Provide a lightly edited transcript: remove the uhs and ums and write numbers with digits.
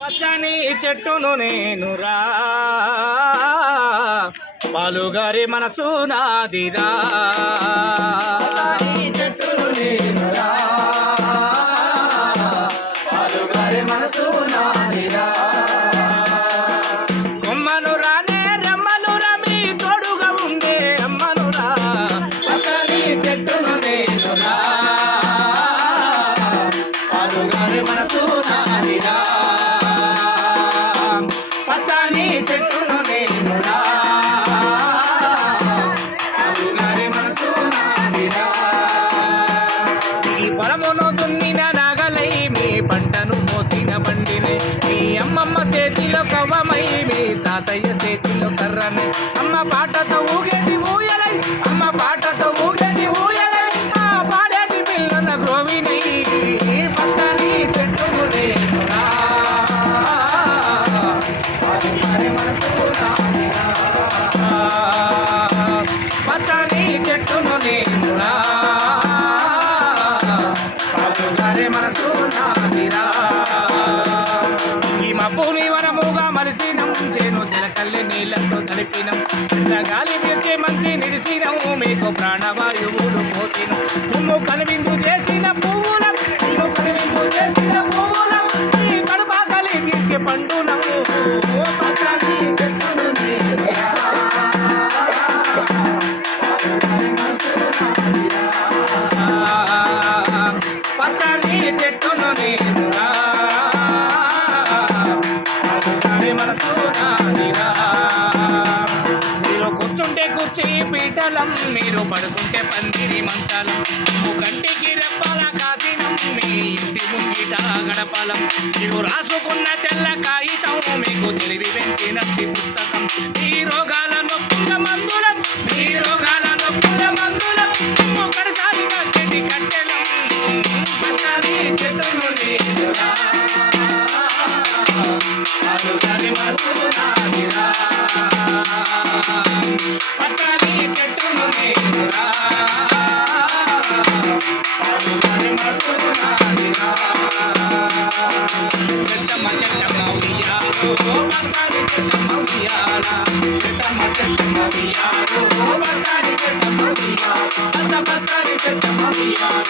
పచ్చని చెట్టును నేనురా పాలుగారి మనసు నాదిరా చెట్టును నేనురా పాలుగారి మనసు నాదిరా కొమ్మను రానే రమ్మను రమి తోడుగా ఉండే అమ్మనురా పచ్చని చెట్టును నేనురా పాలుగారి మనసు నాదిరా పచ్చని చెట్టును నేనురా పాలుగారి మనసు నాదిరా ఈ పొలమును దున్నిన నాగలై మీ పంటను మోసిన బండిని మీ అమ్మమ్మ చేతిలో కవ్వమై మీ తాతయ్య చేతిలో కర్రని అమ్మ పాటతో ఊగేటి ఊయలై అమ్మ పాటతో ఊగేటి ఊయలై ఆ పాడేటి పిల్లల గ్రోవినై పచ్చని చెట్టును నేనురా పచ్చని చెట్టును నేనురా పాలుగారి మనసు నాదిరా ఈ మబ్బుని వనముగా మలిసినం చేను చిలకల్లి నీళ్ళతో తడిపినం గాలి పీల్చే మంచి నిలిసినం మీకు ప్రాణవాయువులు పోతినం తుమ్ము కనువిందు చేసిన పువ్వులం తుమ్ము కనువిందు చేసిన పువ్వులం ఈ కడుప కలిగించే పండునం పచ్చని చెట్టును నేనురా పచ్చని చెట్టును నేనురా పాలుగారి మనసు నాదిరా మీరు కూర్చుంటే కుర్చీ పీటలం మీరు పడుకుంటే పందిరి మంచాలం కంటికి రెప్పల కాసినం మీ ఇంటి ముంగిట గడపలం మీరు రాసుకున్న తెల్ల కాగితం మీకు తెలివి పెంచినట్టి పుస్తకం ఈ రోగాల నొప్పుల మందులం ఈ రోగాల నొప్పుల మందులం కడసాలిగా చెట్టి కట్టెలం పచ్చని చెట్టును నేనురా పాలుగారి మనసు నాదిరా పచ్చని చెట్టును నేనురా పాలుగారి మనసు నాదిరా చెట్టమ్మ చెట్టమ్మ ఉయ్యాలో పచ్చని చెట్టమ్మ ఉయ్యాల చెట్టమ్మ చెట్టమ్మ ఉయ్యాలో పచ్చని చెట్టమ్మ ఉయ్యాల పచ్చని చెట్టమ్మ ఉయ్యాల